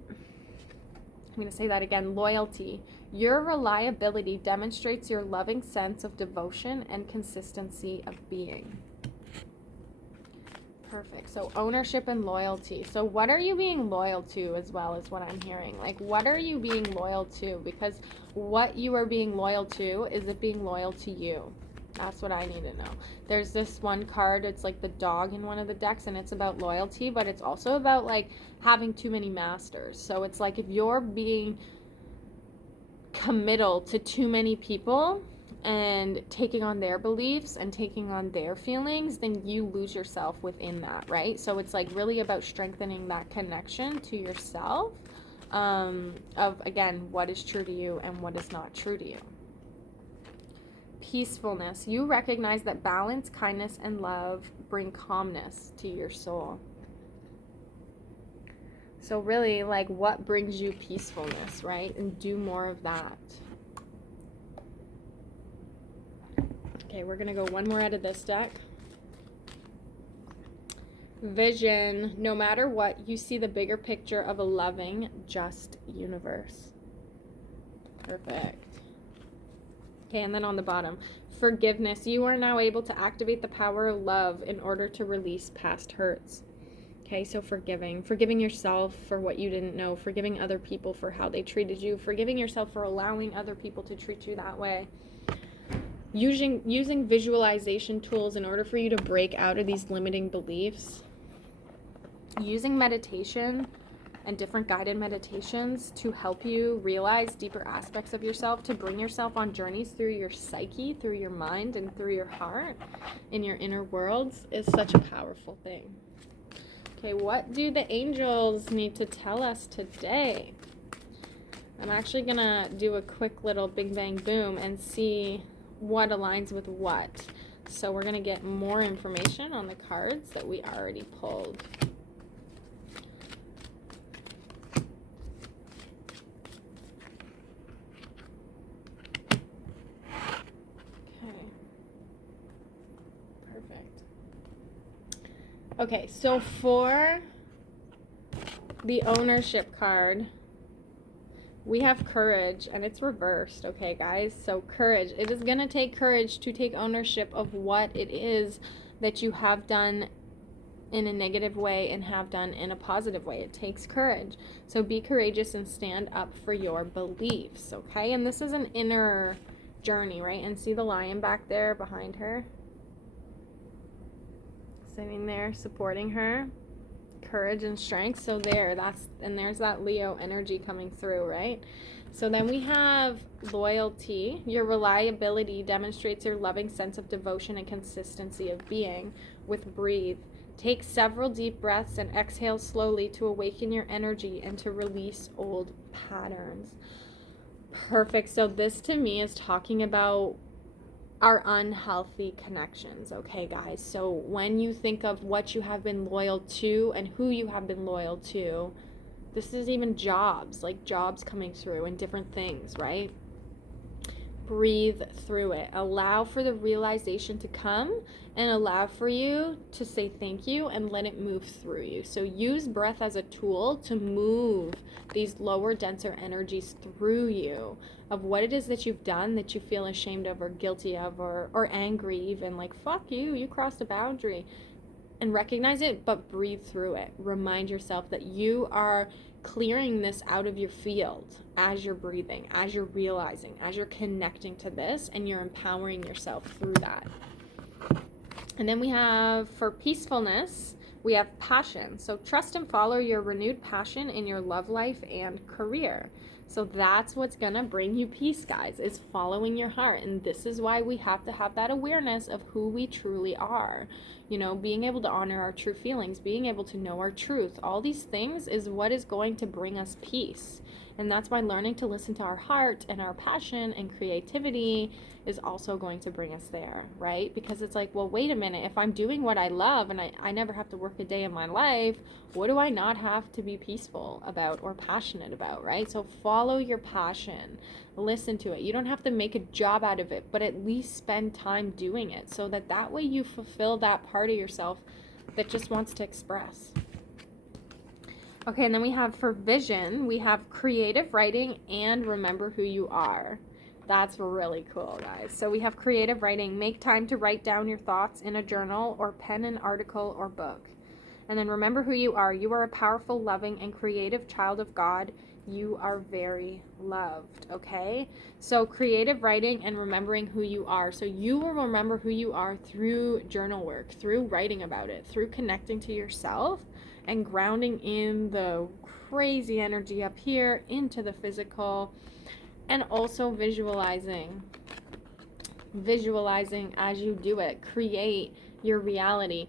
I'm going to say that again. Loyalty, your reliability demonstrates your loving sense of devotion and consistency of being. Perfect. So ownership and loyalty. So what are you being loyal to as well is what I'm hearing. Like, what are you being loyal to? Because what you are being loyal to, is it being loyal to you? That's what I need to know. There's this one card, it's like the dog in one of the decks, and it's about loyalty, but it's also about like having too many masters. So it's like if you're being committal to too many people and taking on their beliefs and taking on their feelings, then you lose yourself within that, right? So it's like really about strengthening that connection to yourself, of, again, what is true to you and what is not true to you. Peacefulness. You recognize that balance, kindness, and love bring calmness to your soul. So really, like, what brings you peacefulness, right? And do more of that. Okay, we're going to go one more out of this deck. Vision. No matter what, you see the bigger picture of a loving, just universe. Perfect. Okay, and then on the bottom, forgiveness. You are now able to activate the power of love in order to release past hurts. Okay, so forgiving yourself for what you didn't know, forgiving other people for how they treated you, forgiving yourself for allowing other people to treat you that way. Using visualization tools in order for you to break out of these limiting beliefs. Using meditation and different guided meditations to help you realize deeper aspects of yourself, to bring yourself on journeys through your psyche, through your mind, and through your heart, in your inner worlds, is such a powerful thing. Okay, what do the angels need to tell us today? I'm actually going to do a quick little bing bang boom and see what aligns with what. So we're going to get more information on the cards that we already pulled. Okay, so for the ownership card, we have courage, and it's reversed, okay, guys? So courage. It is going to take courage to take ownership of what it is that you have done in a negative way and have done in a positive way. It takes courage. So be courageous and stand up for your beliefs, okay? And this is an inner journey, right? And see the lion back there behind her? Sitting there supporting her, courage and strength. So there's that Leo energy coming through, right? So then we have loyalty. Your reliability demonstrates your loving sense of devotion and consistency of being. With breathe, take several deep breaths and exhale slowly to awaken your energy and to release old patterns. Perfect. So this to me is talking about our unhealthy connections, okay, guys? So when you think of what you have been loyal to and who you have been loyal to, this is even jobs, like jobs coming through and different things, right? breathe through it. Allow for the realization to come and allow for you to say thank you and let it move through you. So use breath as a tool to move these lower, denser energies through you of what it is that you've done that you feel ashamed of or guilty of or angry, even like, fuck you, you crossed a boundary. And recognize it, but breathe through it. Remind yourself that you are clearing this out of your field as you're breathing, as you're realizing, as you're connecting to this, and you're empowering yourself through that. And then we have, for peacefulness, we have passion. So trust and follow your renewed passion in your love life and career. So that's what's gonna bring you peace, guys, is following your heart. And this is why we have to have that awareness of who we truly are. You know, being able to honor our true feelings, being able to know our truth, all these things is what is going to bring us peace. And that's why learning to listen to our heart and our passion and creativity is also going to bring us there, right? Because it's like, well, wait a minute, if I'm doing what I love and I never have to work a day in my life, what do I not have to be peaceful about or passionate about, right? So follow your passion, listen to it. You don't have to make a job out of it, but at least spend time doing it so that way you fulfill that part of yourself that just wants to express. Okay, and then we have, for vision, we have creative writing and remember who you are. That's really cool, guys. So we have creative writing. Make time to write down your thoughts in a journal or pen an article or book. And then remember who you are. You are a powerful, loving, and creative child of God. You are very loved, okay? So creative writing and remembering who you are. So you will remember who you are through journal work, through writing about it, through connecting to yourself and grounding in the crazy energy up here into the physical, and also visualizing as you do it. Create your reality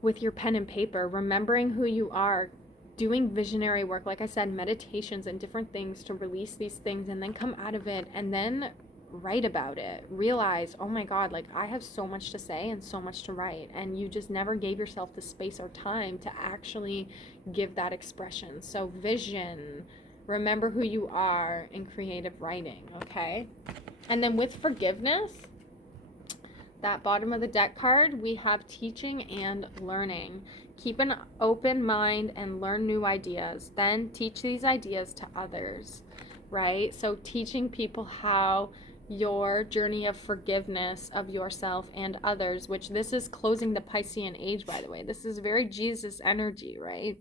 with your pen and paper, remembering who you are, doing visionary work, like I said, meditations and different things to release these things and then come out of it and then write about it. Realize, oh my God, like I have so much to say and so much to write, and you just never gave yourself the space or time to actually give that expression. So vision, remember who you are, in creative writing, okay? And then with forgiveness, that bottom of the deck card, we have teaching and learning. Keep an open mind and learn new ideas. Then teach these ideas to others, right? So teaching people how your journey of forgiveness of yourself and others, which this is closing the Piscean age, by the way. This is very Jesus energy, right?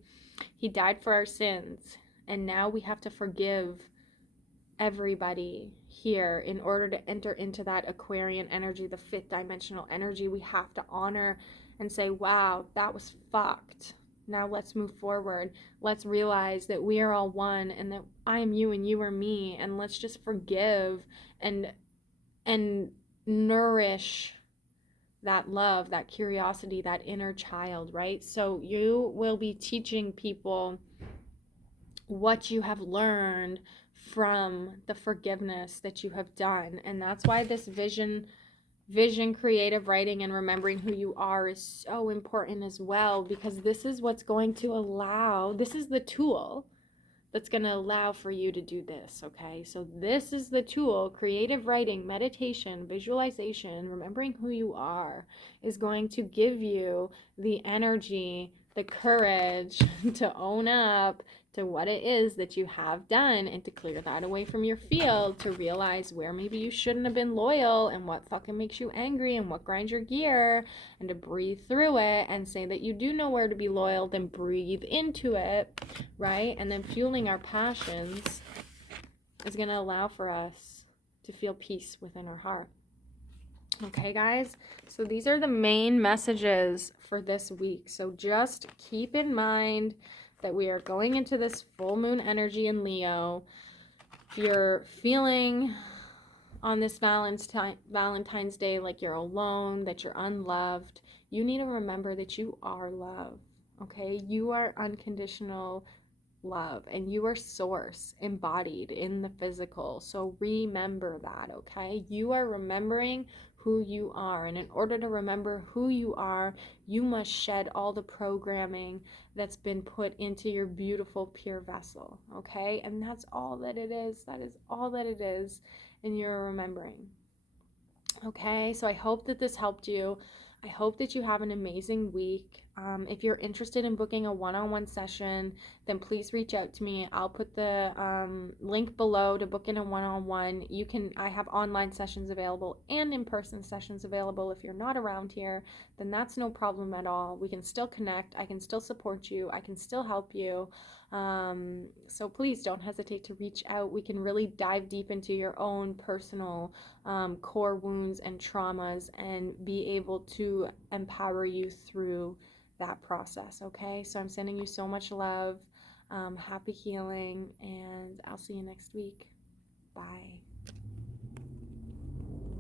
He died for our sins, and now we have to forgive everybody here in order to enter into that Aquarian energy, the fifth dimensional energy. We have to honor and say, wow, that was fucked. Now let's move forward. Let's realize that we are all one and that I am you and you are me, and let's just forgive and nourish that love, that curiosity, that inner child, right? So you will be teaching people what you have learned from the forgiveness that you have done. And that's why this vision, creative writing, and remembering who you are is so important as well, because this is what's going to allow, this is the tool that's going to allow for you to do this, okay? So this is the tool. Creative writing, meditation, visualization, remembering who you are is going to give you the energy, the courage to own up to what it is that you have done, and to clear that away from your field, to realize where maybe you shouldn't have been loyal and what fucking makes you angry and what grinds your gear, and to breathe through it and say that you do know where to be loyal, then breathe into it, right? And then fueling our passions is going to allow for us to feel peace within our heart. Okay, guys, so these are the main messages for this week. So just keep in mind that we are going into this full moon energy in Leo. If you're feeling on this Valentine's Day like you're alone, that you're unloved, you need to remember that you are love, okay? You are unconditional love, and you are source embodied in the physical. So remember that, okay? You are remembering who you are, and in order to remember who you are, you must shed all the programming that's been put into your beautiful pure vessel, okay? And that's all that it is. That is all that it is. and you're remembering. Okay, so I hope that this helped you. I hope that you have an amazing week. If you're interested in booking a one-on-one session, then please reach out to me. I'll put the link below to book in a one-on-one. I have online sessions available and in-person sessions available. If you're not around here, then that's no problem at all. We can still connect. I can still support you. I can still help you. So please don't hesitate to reach out. We can really dive deep into your own personal core wounds and traumas and be able to empower you through that process. Okay, so I'm sending you so much love, happy healing, and I'll see you next week. Bye.